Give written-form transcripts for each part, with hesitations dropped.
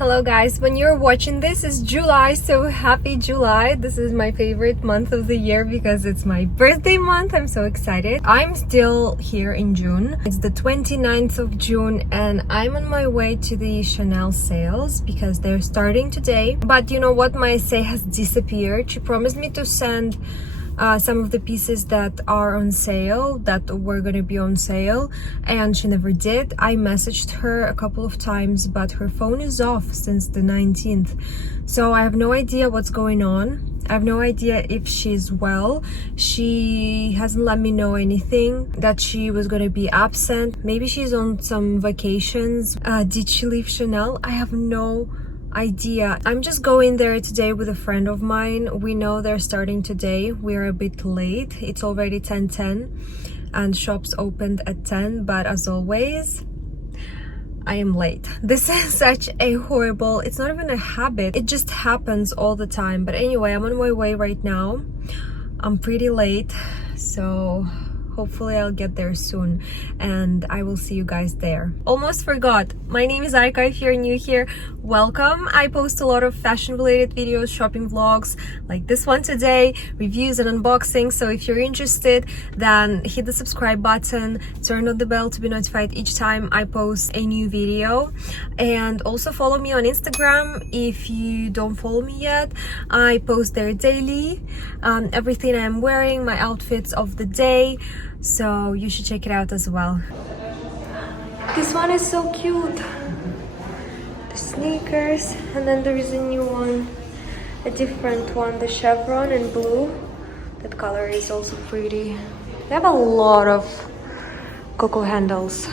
Hello guys, when you're watching this, it's July, so happy July. This is my favorite month of the year because it's my birthday month. I'm so excited. I'm still here in June. It's the 29th of June and I'm on my way to the Chanel sales because they're starting today. But you know what? My essay has disappeared. She promised me to send some of the pieces that are on sale, that were gonna be on sale, and she never did. I messaged her a couple of times, but her phone is off since the 19th, so I have no idea what's going on. I have no idea if she's well. She hasn't let me know anything, that she was gonna be absent. Maybe she's on some vacations. Did she leave Chanel? I have no idea. I'm just going there today with a friend of mine. We know they're starting today. We're a bit late. It's already 10:10 and shops opened at 10, but as always I am late. This is such a horrible, it's not even a habit, it just happens all the time. But anyway, I'm on my way right now. I'm pretty late, so hopefully I'll get there soon and I will see you guys there. Almost forgot, my name is Aika. If you're new here, welcome. I post a lot of fashion related videos, shopping vlogs like this one today, reviews and unboxing. So if you're interested, then hit the subscribe button, turn on the bell to be notified each time I post a new video, and also follow me on Instagram if you don't follow me yet. I post there daily, everything I'm wearing, my outfits of the day, so you should check it out as well. This one is so cute, the sneakers, and then there is a new one, a different one, the chevron in blue. That color is also pretty. They have a lot of cocoa handles.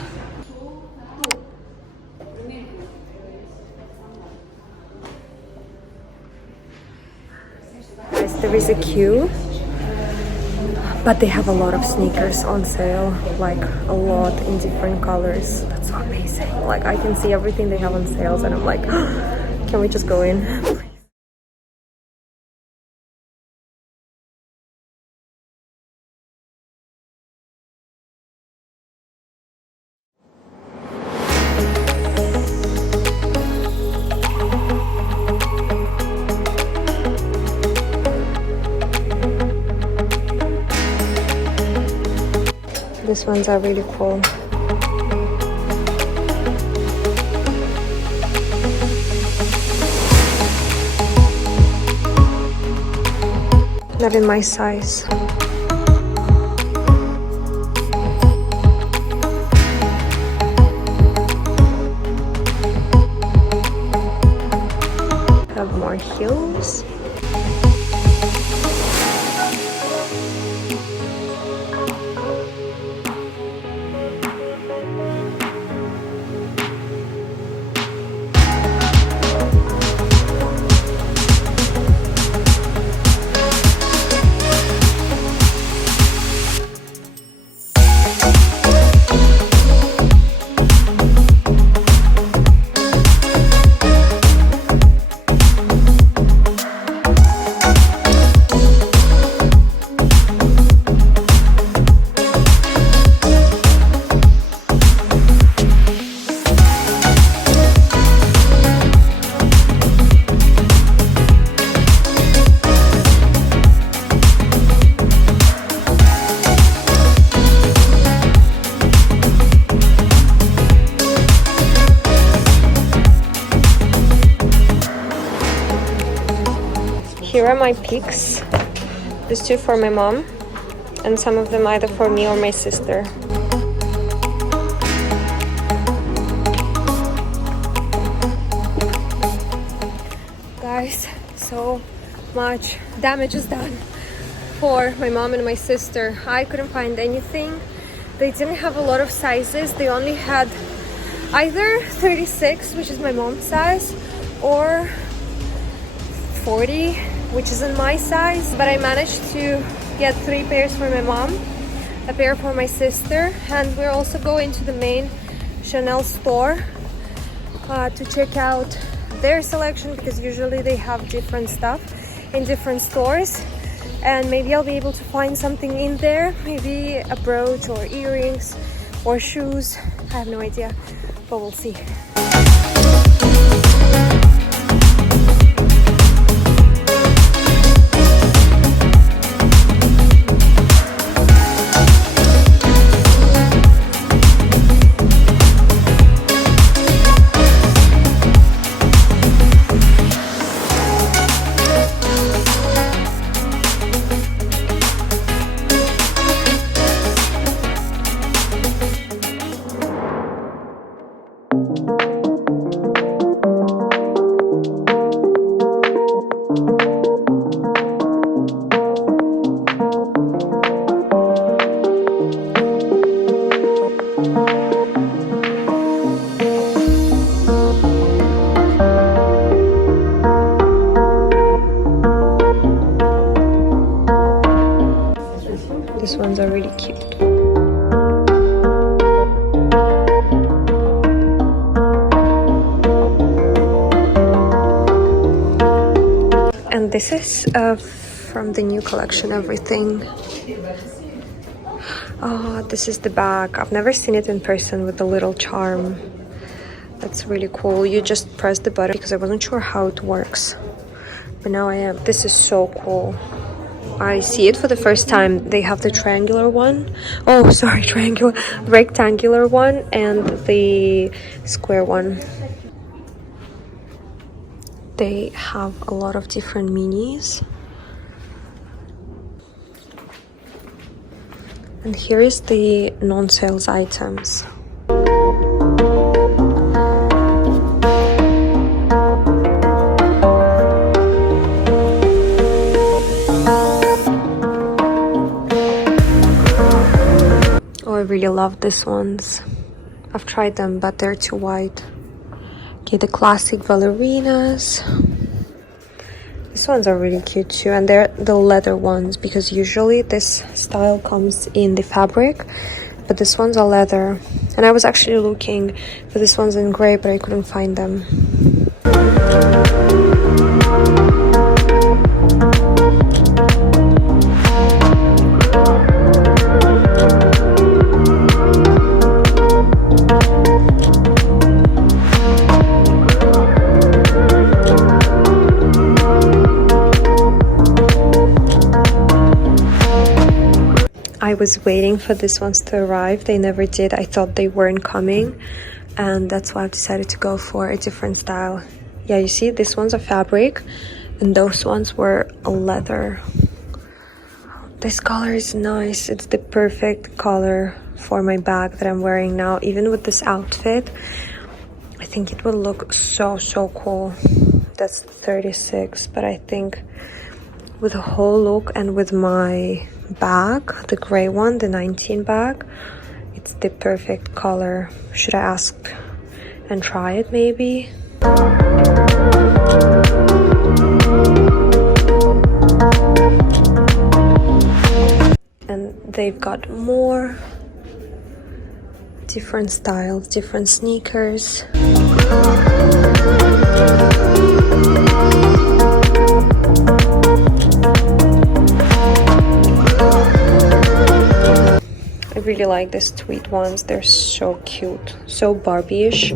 Guys, there is a queue, but they have a lot of sneakers on sale, like a lot in different colors. That's so amazing. Like I can see everything they have on sales and I'm like, can we just go in? These ones are really cool. Not in my size. Have more heels. Here are my picks. These two for my mom, and some of them either for me or my sister. Guys, so much damage is done for my mom and my sister. I couldn't find anything. They didn't have a lot of sizes. They only had either 36, which is my mom's size, or 40, which isn't my size. But I managed to get 3 pairs for my mom, a pair for my sister, and we're also going to the main Chanel store to check out their selection, because usually they have different stuff in different stores, and maybe I'll be able to find something in there, maybe a brooch or earrings or shoes. I have no idea, but we'll see. really cute. And this is from the new collection, everything. Oh, this is the bag. I've never seen it in person with the little charm. That's really cool. You just press the button because I wasn't sure how it works. But now I am. This is so cool. I see it for the first time. They have the triangular one. Oh, sorry, rectangular one and the square one. They have a lot of different minis. And here is the non-sales items. Oh, I really love these ones. I've tried them, but they're too wide. Okay, the classic ballerinas. These ones are really cute too, and they're the leather ones because usually this style comes in the fabric, but this one's a leather. And I was actually looking for these ones in gray, but I couldn't find them. I was waiting for these ones to arrive. They never did. I thought they weren't coming, and that's why I decided to go for a different style. Yeah, you see, these ones are fabric and those ones were a leather. This color is nice. It's the perfect color for my bag that I'm wearing now. Even with this outfit, I think it will look so cool. That's 36, but I think with the whole look and with my bag, the gray one, the 19 bag, it's the perfect color. Should I ask and try it maybe? And they've got more different styles, different sneakers. I really like these tweed ones. They're so cute, so Barbie-ish.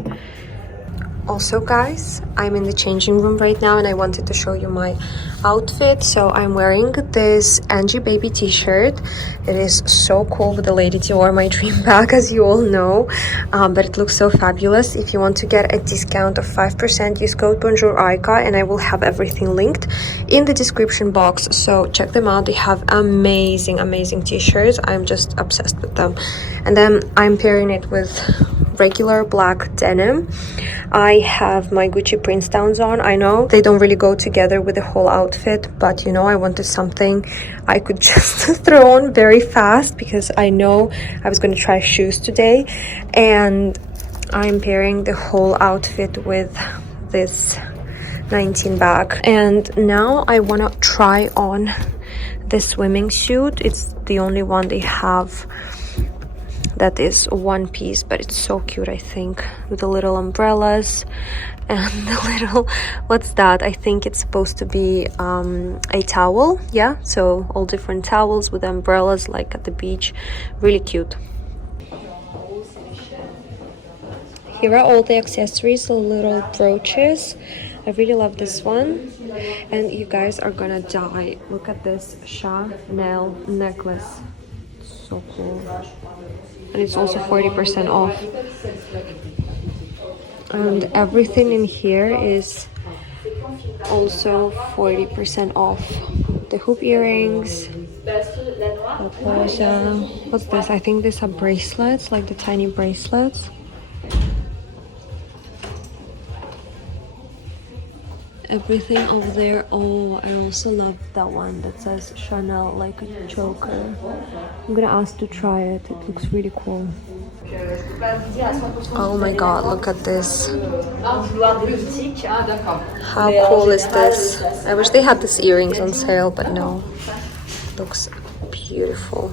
Also, guys, I'm in the changing room right now and I wanted to show you my outfit. So I'm wearing this Angie baby t-shirt. It is so cool with the Lady Dior, my dream bag, as you all know, but it looks so fabulous. If you want to get a discount of 5%, use code BonjourAika and I will have everything linked in the description box, so check them out. They have amazing t-shirts. I'm just obsessed with them. And then I'm pairing it with regular black denim. I have my Gucci Princetowns on. I know they don't really go together with the whole outfit, but you know, I wanted something I could just throw on very fast because I know I was going to try shoes today, and I'm pairing the whole outfit with this 19 bag. And now I want to try on this swimming suit. It's the only one they have that is one piece, but it's so cute, I think, with the little umbrellas and the little, what's that? I think it's supposed to be a towel. Yeah, so all different towels with umbrellas like at the beach. Really cute. Here are all the accessories, the little brooches. I really love this one, and you guys are gonna die. Look at this Chanel necklace, so cool. And it's also 40% off. And everything in here is also 40% off. The hoop earrings, what's this? I think these are bracelets, like the tiny bracelets. Everything over there. Oh, I also love that one that says Chanel, like a choker. I'm gonna ask to try it. It looks really cool. Oh my god, look at this. How cool is this? I wish they had these earrings on sale, but no. Looks beautiful.